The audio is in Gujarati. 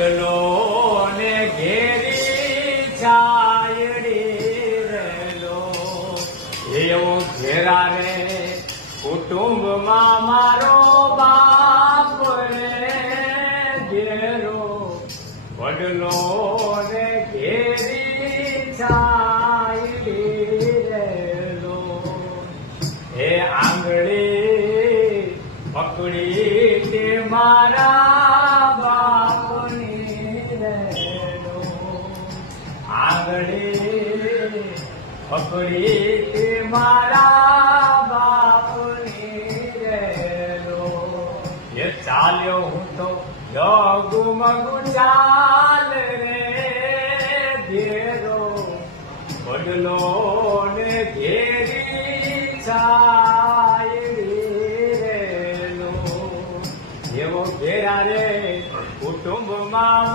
વડલો ને ઘેરી છાયડી રેલો એવો ઘેરા રે કુટુંબમાં મારો બાપ રે ઘેરો વડલો ને ઘેરી છાયડી રેલો એ આંગળી પકડી તે મારા બાપની રેલો આંગળી પકડી તે મારા બાપની રેલો એ ચાલ્યો હું તો ડગુમગુ ચાલ રે ઘેરો વડલો ને ઘેરી છાયડી રેલો એવો ઘેરા રે કુટુંબમાં